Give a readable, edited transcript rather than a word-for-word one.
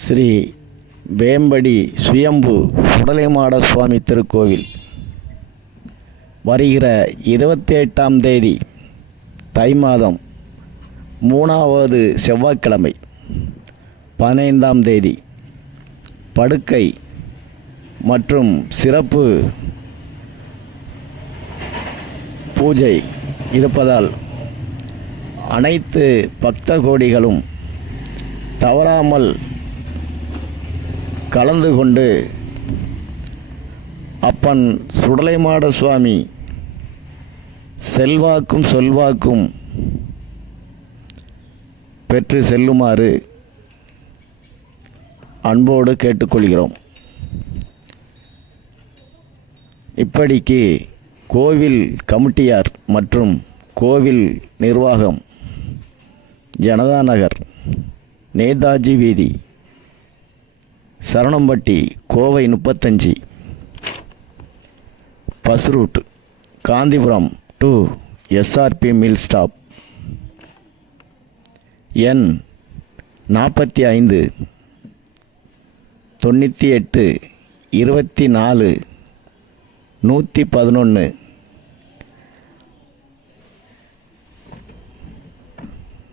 ஸ்ரீ வேம்படி சுயம்பு சுடலைமாட சுவாமி திருக்கோவில் வருகிற 28ஆம் தேதி தை மாதம் 3வது செவ்வாய்க்கிழமை 15ஆம் தேதி படுக்கை மற்றும் சிறப்பு பூஜை இருப்பதால் அனைத்து பக்த கோடிகளும் தவறாமல் கலந்து கொண்டு அப்பன் சுடலைமாட சுவாமி செல்வாக்கும் சொல்வாக்கும் பெற்று செல்லுமாறு அன்போடு கேட்டுக்கொள்கிறோம். இப்படிக்கு கோவில் கமிட்டியார் மற்றும் கோவில் நிர்வாகம் ஜனதா நகர், நேதாஜி வீதி, Saranampatti, Kovai 35, bus route Gandhipuram to SRP mill stop, எண் 45 98 24 111